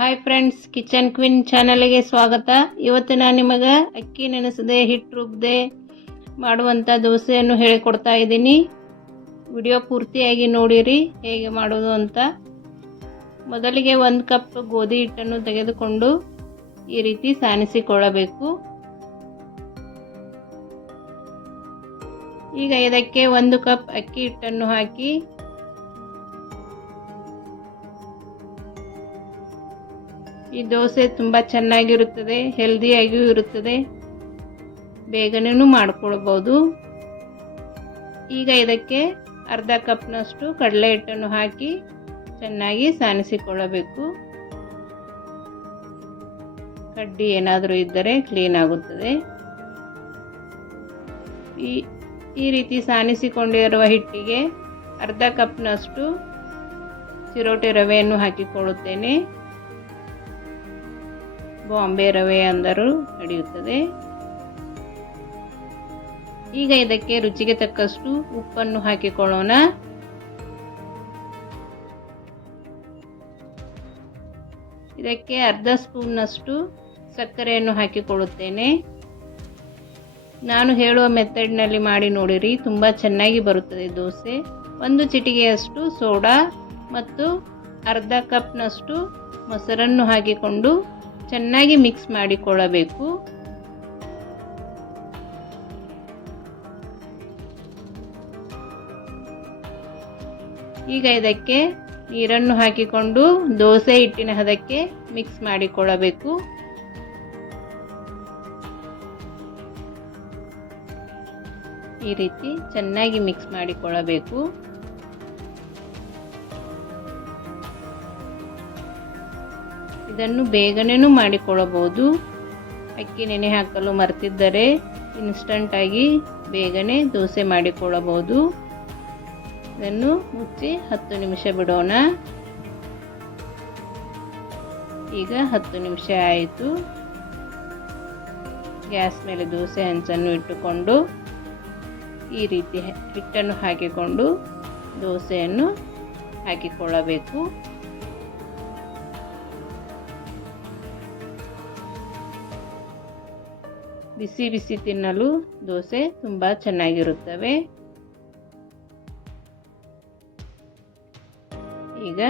Hi friends, kitchen queen ಚಾನಲ್ಗೆ ಸ್ವಾಗತ. ಇವತ್ತು ನಾನು ನಿಮಗೆ ಅಕ್ಕಿ ನೆನೆಸದೆ ಹಿಟ್ಟು ರುಬ್ಬದೆ ಮಾಡುವಂಥ ದೋಸೆಯನ್ನು ಹೇಳಿಕೊಡ್ತಾ ಇದ್ದೀನಿ. ವಿಡಿಯೋ ಪೂರ್ತಿಯಾಗಿ ನೋಡಿರಿ ಹೇಗೆ ಮಾಡೋದು ಅಂತ. ಮೊದಲಿಗೆ 1 ಕಪ್ ಗೋಧಿ ಹಿಟ್ಟನ್ನು ತೆಗೆದುಕೊಂಡು ಈ ರೀತಿ ಸಾನಿಸಿಕೊಳ್ಳಬೇಕು. ಈಗ ಇದಕ್ಕೆ 1 ಕಪ್ ಅಕ್ಕಿ ಹಿಟ್ಟನ್ನು ಹಾಕಿ ಈ ದೋಸೆ ತುಂಬ ಚೆನ್ನಾಗಿರುತ್ತದೆ, ಹೆಲ್ದಿಯಾಗಿಯೂ ಇರುತ್ತದೆ, ಬೇಗನೆ ಮಾಡಿಕೊಳ್ಬೋದು. ಈಗ ಇದಕ್ಕೆ ಅರ್ಧ ಕಪ್ನಷ್ಟು ಕಡಲೆ ಹಿಟ್ಟನ್ನು ಹಾಕಿ ಚೆನ್ನಾಗಿ ಸಾನಿಸಿಕೊಳ್ಳಬೇಕು. ಕಡ್ಡಿ ಏನಾದರೂ ಇದ್ದರೆ ಕ್ಲೀನ್ ಆಗುತ್ತದೆ. ಈ ರೀತಿ ಸಾನಿಸಿಕೊಂಡಿರುವ ಹಿಟ್ಟಿಗೆ ಅರ್ಧ ಕಪ್ನಷ್ಟು ಚಿರೋಟಿ ರವೆಯನ್ನು ಹಾಕಿಕೊಳ್ಳುತ್ತೇನೆ. ಬಾಂಬೆ ರವೆ ಅಂದರೂ ನಡೆಯುತ್ತದೆ. ಈಗ ಇದಕ್ಕೆ ರುಚಿಗೆ ತಕ್ಕಷ್ಟು ಉಪ್ಪನ್ನು ಹಾಕಿಕೊಳ್ಳೋಣ. ಇದಕ್ಕೆ ಅರ್ಧ ಸ್ಪೂನ್ನಷ್ಟು ಸಕ್ಕರೆಯನ್ನು ಹಾಕಿಕೊಳ್ಳುತ್ತೇನೆ. ನಾನು ಹೇಳುವ ಮೆಥಡ್ನಲ್ಲಿ ಮಾಡಿ ನೋಡಿರಿ, ತುಂಬ ಚೆನ್ನಾಗಿ ಬರುತ್ತದೆ ದೋಸೆ. 1 ಚಿಟಿಕೆಯಷ್ಟು ಸೋಡಾ ಮತ್ತು ಅರ್ಧ ಕಪ್ನಷ್ಟು ಮೊಸರನ್ನು ಹಾಕಿಕೊಂಡು ಚೆನ್ನಾಗಿ ಮಿಕ್ಸ್ ಮಾಡಿಕೊಳ್ಳಬೇಕು. ಈಗ ಇದಕ್ಕೆ ನೀರನ್ನು ಹಾಕಿಕೊಂಡು ದೋಸೆ ಹಿಟ್ಟಿನ ಹದಕ್ಕೆ ಮಿಕ್ಸ್ ಮಾಡಿಕೊಳ್ಳಬೇಕು. ಈ ರೀತಿ ಚೆನ್ನಾಗಿ ಮಿಕ್ಸ್ ಮಾಡಿಕೊಳ್ಳಬೇಕು. ಇದನ್ನು ಬೇಗನೆ ಮಾಡಿಕೊಳ್ಳಬಹುದು. ಅಕ್ಕಿ ನೆನೆ ಹಾಕಲು ಮರೆತಿದ್ದರೆ ಇನ್ಸ್ಟಂಟ್ ಆಗಿ ಬೇಗನೆ ದೋಸೆ ಮಾಡಿಕೊಳ್ಳಬಹುದು. ಇದನ್ನು ಮುಚ್ಚಿ 10 ನಿಮಿಷ ಬಿಡೋಣ. ಈಗ 10 ನಿಮಿಷ ಆಯಿತು. ಗ್ಯಾಸ್ ಮೇಲೆ ದೋಸೆ ಹಂಚನ್ನು ಇಟ್ಟುಕೊಂಡು ಈ ರೀತಿ ಹಿಟ್ಟನ್ನು ಹಾಕಿಕೊಂಡು ದೋಸೆಯನ್ನು ಹಾಕಿಕೊಳ್ಳಬೇಕು. ಬಿಸಿ ಬಿಸಿ ತಿನ್ನಲು ದೋಸೆ ತುಂಬ ಚೆನ್ನಾಗಿರುತ್ತವೆ. ಈಗ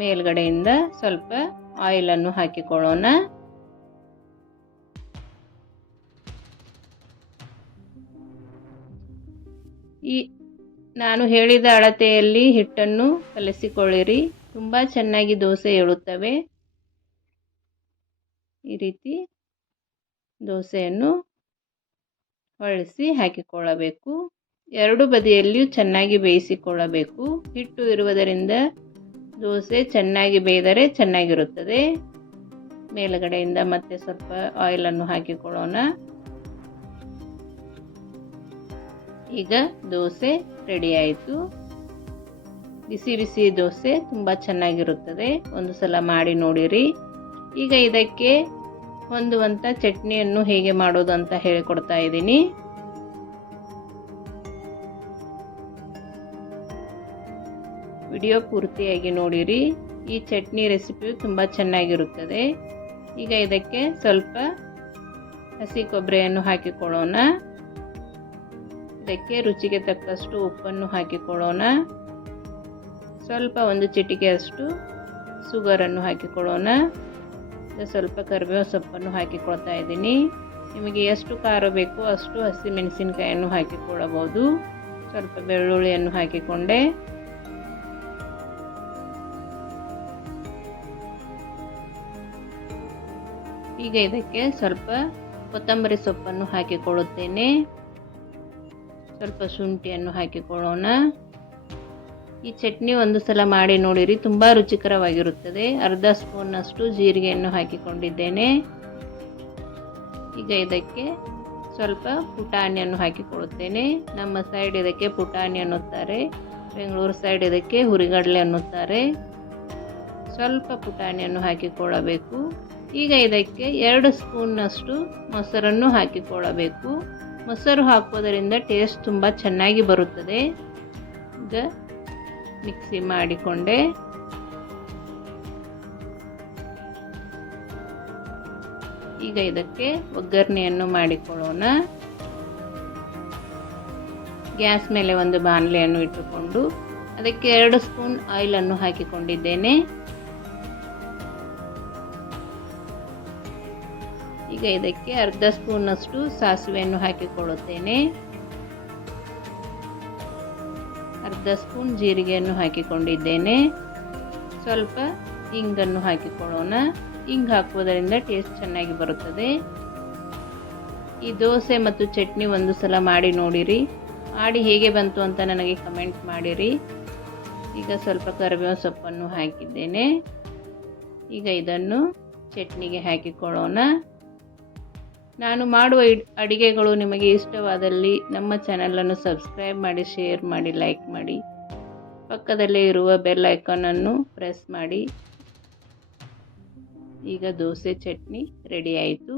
ಮೇಲ್ಗಡೆಯಿಂದ ಸ್ವಲ್ಪ ಆಯಿಲನ್ನು ಹಾಕಿಕೊಳ್ಳೋಣ. ನಾನು ಹೇಳಿದ ಅಳತೆಯಲ್ಲಿ ಹಿಟ್ಟನ್ನು ಕಲಸಿಕೊಳ್ಳಿರಿ, ತುಂಬ ಚೆನ್ನಾಗಿ ದೋಸೆ ಏಳುತ್ತವೆ. ಈ ರೀತಿ ದೋಸೆಯನ್ನು ಹೊಳಿಸಿ ಹಾಕಿಕೊಳ್ಳಬೇಕು. 2 ಬದಿಯಲ್ಲಿಯೂ ಚೆನ್ನಾಗಿ ಬೇಯಿಸಿಕೊಳ್ಳಬೇಕು. ಹಿಟ್ಟು ಇರುವುದರಿಂದ ದೋಸೆ ಚೆನ್ನಾಗಿ ಬೇಯ್ದರೆ ಚೆನ್ನಾಗಿರುತ್ತದೆ. ಮೇಲುಗಡೆಯಿಂದ ಮತ್ತೆ ಸ್ವಲ್ಪ ಆಯಿಲನ್ನು ಹಾಕಿಕೊಳ್ಳೋಣ. ಈಗ ದೋಸೆ ರೆಡಿ ಆಯಿತು. ಬಿಸಿ ಬಿಸಿ ದೋಸೆ ತುಂಬ ಚೆನ್ನಾಗಿರುತ್ತದೆ. ಒಂದು ಸಲ ಮಾಡಿ ನೋಡಿರಿ. ಈಗ ಇದಕ್ಕೆ ಹೊಂದುವಂಥ ಚಟ್ನಿಯನ್ನು ಹೇಗೆ ಮಾಡೋದು ಅಂತ ಹೇಳಿಕೊಡ್ತಾ ಇದ್ದೀನಿ. ವಿಡಿಯೋ ಪೂರ್ತಿಯಾಗಿ ನೋಡಿರಿ. ಈ ಚಟ್ನಿ ರೆಸಿಪಿಯು ತುಂಬ ಚೆನ್ನಾಗಿರುತ್ತದೆ. ಈಗ ಇದಕ್ಕೆ ಸ್ವಲ್ಪ ಹಸಿ ಕೊಬ್ಬರಿಯನ್ನು ಹಾಕಿಕೊಳ್ಳೋಣ. ಇದಕ್ಕೆ ರುಚಿಗೆ ತಕ್ಕಷ್ಟು ಉಪ್ಪನ್ನು ಹಾಕಿಕೊಳ್ಳೋಣ. ಸ್ವಲ್ಪ 1 ಚಿಟಿಕೆಯಷ್ಟು ಶುಗರನ್ನು ಹಾಕಿಕೊಳ್ಳೋಣ. ಸ್ವಲ್ಪ ಕರಿಬೇವು ಸೊಪ್ಪನ್ನು ಹಾಕಿಕೊಳ್ತಾ ಇದ್ದೀನಿ. ನಿಮಗೆ ಎಷ್ಟು ಖಾರ ಬೇಕು ಅಷ್ಟು ಹಸಿ ಮೆಣಸಿನಕಾಯಿಯನ್ನು ಹಾಕಿಕೊಳ್ಳಬಹುದು. ಸ್ವಲ್ಪ ಬೆಳ್ಳುಳ್ಳಿಯನ್ನು ಹಾಕಿಕೊಂಡೆ. ಈಗ ಇದಕ್ಕೆ ಸ್ವಲ್ಪ ಕೊತ್ತಂಬರಿ ಸೊಪ್ಪನ್ನು ಹಾಕಿಕೊಳ್ಳುತ್ತೇನೆ. ಸ್ವಲ್ಪ ಶುಂಠಿಯನ್ನು ಹಾಕಿಕೊಳ್ಳೋಣ. ಈ ಚಟ್ನಿ ಒಂದು ಸಲ ಮಾಡಿ ನೋಡಿರಿ, ತುಂಬ ರುಚಿಕರವಾಗಿರುತ್ತದೆ. ಅರ್ಧ ಸ್ಪೂನ್ನಷ್ಟು ಜೀರಿಗೆಯನ್ನು ಹಾಕಿಕೊಂಡಿದ್ದೇನೆ. ಈಗ ಇದಕ್ಕೆ ಸ್ವಲ್ಪ ಪುಟಾಣಿಯನ್ನು ಹಾಕಿಕೊಳ್ಳುತ್ತೇನೆ. ನಮ್ಮ ಸೈಡ್ ಇದಕ್ಕೆ ಪುಟಾಣಿ ಅನ್ನುತ್ತಾರೆ, ಬೆಂಗಳೂರು ಸೈಡ್ ಇದಕ್ಕೆ ಹುರಿಗಡಲೆ ಅನ್ನುತ್ತಾರೆ. ಸ್ವಲ್ಪ ಪುಟಾಣಿಯನ್ನು ಹಾಕಿಕೊಳ್ಳಬೇಕು. ಈಗ ಇದಕ್ಕೆ 2 ಸ್ಪೂನ್ನಷ್ಟು ಮೊಸರನ್ನು ಹಾಕಿಕೊಳ್ಳಬೇಕು. ಮೊಸರು ಹಾಕೋದರಿಂದ ಟೇಸ್ಟ್ ತುಂಬ ಚೆನ್ನಾಗಿ ಬರುತ್ತದೆ. ಈಗ ಮಿಕ್ಸಿ ಮಾಡಿಕೊಂಡೆ. ಈಗ ಇದಕ್ಕೆ ಒಗ್ಗರಣೆಯನ್ನು ಮಾಡಿಕೊಳ್ಳೋಣ. ಗ್ಯಾಸ್ ಮೇಲೆ ಒಂದು ಬಾಣಲೆಯನ್ನು ಇಟ್ಟುಕೊಂಡು ಅದಕ್ಕೆ 2 ಸ್ಪೂನ್ ಆಯಿಲನ್ನು ಹಾಕಿಕೊಂಡಿದ್ದೇನೆ. ಈಗ ಇದಕ್ಕೆ ಅರ್ಧ ಸ್ಪೂನಷ್ಟು ಸಾಸಿವೆಯನ್ನು ಹಾಕಿಕೊಳ್ಳುತ್ತೇನೆ. ಅರ್ಧ ಸ್ಪೂನ್ ಜೀರಿಗೆಯನ್ನು ಹಾಕಿಕೊಂಡಿದ್ದೇನೆ. ಸ್ವಲ್ಪ ಹಿಂಗನ್ನು ಹಾಕಿಕೊಳ್ಳೋಣ. ಹಿಂಗೆ ಹಾಕುವುದರಿಂದ ಟೇಸ್ಟ್ ಚೆನ್ನಾಗಿ ಬರುತ್ತದೆ. ಈ ದೋಸೆ ಮತ್ತು ಚಟ್ನಿ ಒಂದು ಸಲ ಮಾಡಿ ನೋಡಿರಿ. ಮಾಡಿ ಹೇಗೆ ಬಂತು ಅಂತ ನನಗೆ ಕಮೆಂಟ್ ಮಾಡಿರಿ. ಈಗ ಸ್ವಲ್ಪ ಕರಿಬೇವು ಸೊಪ್ಪನ್ನು ಹಾಕಿದ್ದೇನೆ. ಈಗ ಇದನ್ನು ಚಟ್ನಿಗೆ ಹಾಕಿಕೊಳ್ಳೋಣ. ನಾನು ಮಾಡುವ ಅಡಿಗೆಗಳು ನಿಮಗೆ ಇಷ್ಟವಾದಲ್ಲಿ ನಮ್ಮ ಚಾನಲನ್ನು ಸಬ್ಸ್ಕ್ರೈಬ್ ಮಾಡಿ, ಶೇರ್ ಮಾಡಿ, ಲೈಕ್ ಮಾಡಿ. ಪಕ್ಕದಲ್ಲೇ ಇರುವ ಬೆಲ್ ಐಕಾನನ್ನು ಪ್ರೆಸ್ ಮಾಡಿ. ಈಗ ದೋಸೆ ಚಟ್ನಿ ರೆಡಿ ಆಯಿತು.